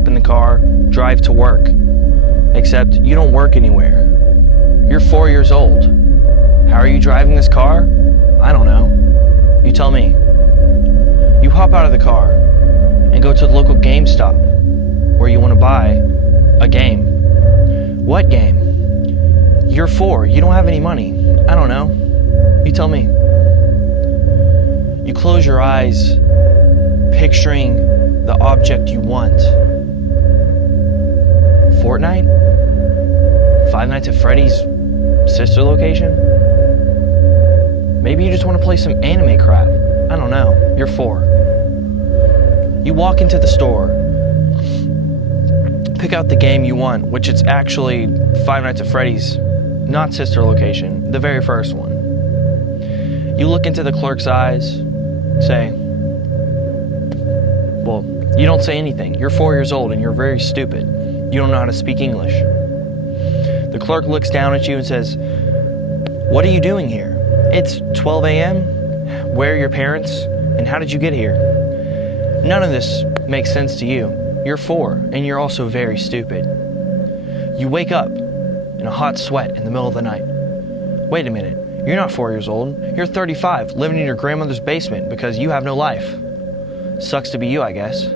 hop in the car, drive to work. Except you don't work anywhere. You're 4 years old. How are you driving this car? I don't know. You tell me. You hop out of the car and go to the local GameStop where you want to buy a game. What game? You're 4. You don't have any money. I don't know. You tell me. You close your eyes, picturing the object you want. Fortnite? Five Nights at Freddy's sister location? Maybe you just want to play some anime crap. I don't know. You're 4. You walk into the store, pick out the game you want, which is actually Five Nights at Freddy's, not sister location, the very first one. You look into the clerk's eyes, say, well, you don't say anything. You're 4 years old and you're very stupid. You don't know how to speak English. The clerk looks down at you and says, what are you doing here? It's 12 a.m. Where are your parents? And how did you get here? None of this makes sense to you. You're 4 and you're also very stupid. You wake up in a hot sweat in the middle of the night. Wait a minute. You're not 4 years old. You're 35, living in your grandmother's basement because you have no life. Sucks to be you, I guess.